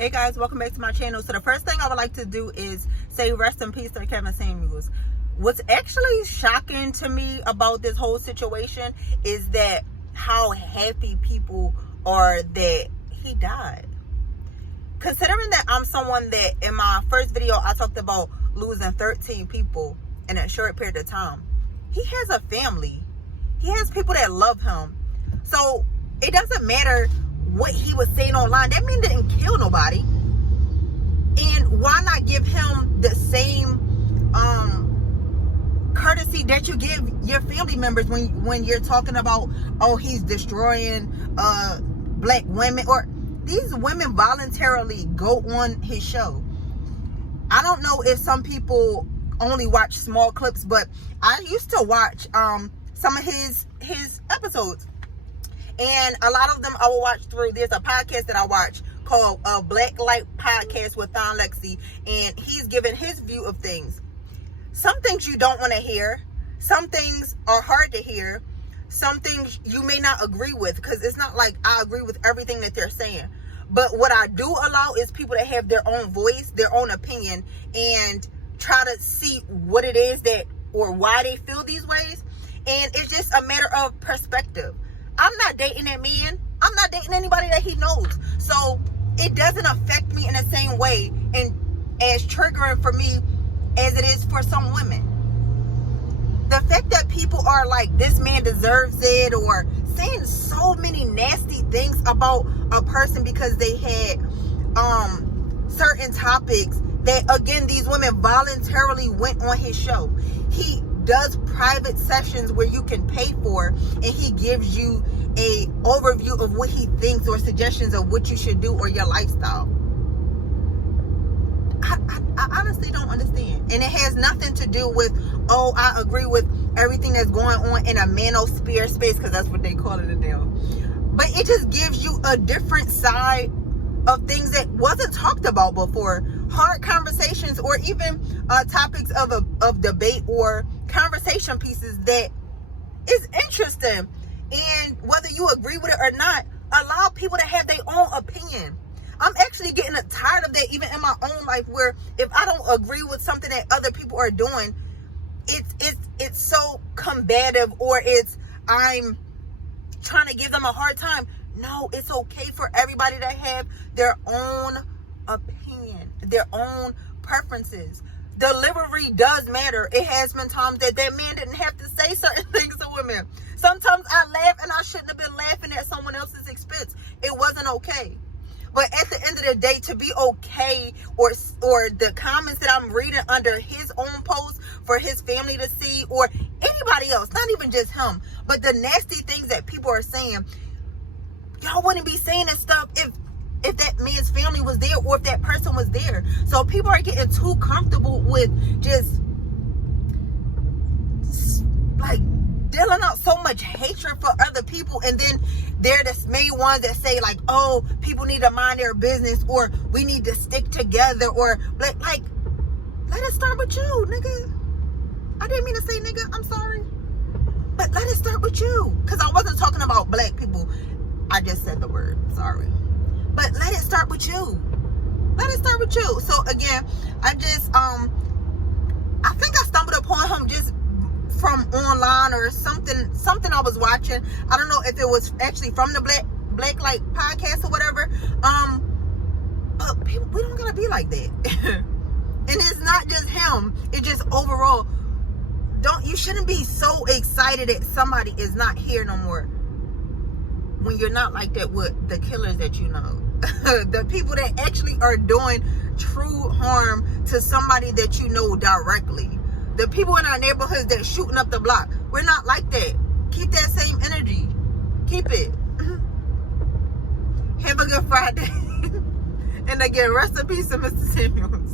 Hey guys, welcome back to my channel. So the first thing I would like to do is say rest in peace to Kevin Samuels. What's actually shocking to me about this whole situation is that how happy people are that he died. Considering that I'm someone that in my first video I talked about losing 13 people in a short period of time. He has a family. He has people that love him. So it doesn't matter what he was saying online. That man didn't kill nobody. And why not give him the same courtesy that you give your family members when you're talking about, oh, he's destroying black women, or these women voluntarily go on his show. I don't know if some people only watch small clips, but I used to watch some of his episodes. And a lot of them I will watch through. There's a podcast that I watch called Blacklight Podcast with Thon Lexi. And he's giving his view of things. Some things you don't want to hear. Some things are hard to hear. Some things you may not agree with. Because it's not like I agree with everything that they're saying. But what I do allow is people to have their own voice, their own opinion. And try to see what it is that, or why they feel these ways. And it's just a matter of perspective. I'm not dating that man. I'm not dating anybody that he knows. So it doesn't affect me in the same way and as triggering for me as it is for some women. The fact that people are like, this man deserves it, or saying so many nasty things about a person because they had certain topics that, again, these women voluntarily went on his show. He does private sessions where you can pay for, and he gives you a overview of what he thinks or suggestions of what you should do or your lifestyle. I honestly don't understand. And it has nothing to do with, oh, I agree with everything that's going on in a manosphere space, because that's what they call it now. But it just gives you a different side of things that wasn't talked about before. Hard conversations, or even topics of debate or conversation pieces that is interesting. And whether you agree with it or not, allow people to have their own opinion. I'm actually getting tired of that, even in my own life, where if I don't agree with something that other people are doing, it's so combative, or I'm trying to give them a hard time. No, it's okay for everybody to have their own opinion, their own preferences. Delivery does matter. It has been times that man didn't have to say certain things to women. Sometimes I laugh, and I shouldn't have been laughing at someone else's expense. It wasn't okay. But at the end of the day, to be okay, or the comments that I'm reading under his own post for his family to see, or anybody else, not even just him, but the nasty things that people are saying, y'all wouldn't be saying this stuff if that man's family was there, or if that person was there. So people are getting too comfortable with just like dealing out so much hatred for other people, and then they're the main ones that say like, oh, people need to mind their business, or we need to stick together, or like let it start with you, nigga. I didn't mean to say nigga, I'm sorry, but let it start with you, because I wasn't talking about black people. I just said the word, sorry. But let it start with you. Let it start with you. So again, I just I think I stumbled upon him just from online or something I was watching. I don't know if it was actually from the Blacklight Podcast or whatever. But people, we don't gotta be like that. And it's not just him. It's just overall. You shouldn't be so excited that somebody is not here no more, when you're not like that with the killers that you know. The people that actually are doing true harm to somebody that you know directly. The people in our neighborhoods that are shooting up the block. We're not like that. Keep that same energy. Keep it. Have a good Friday. And again, rest in peace to Mr. Samuels.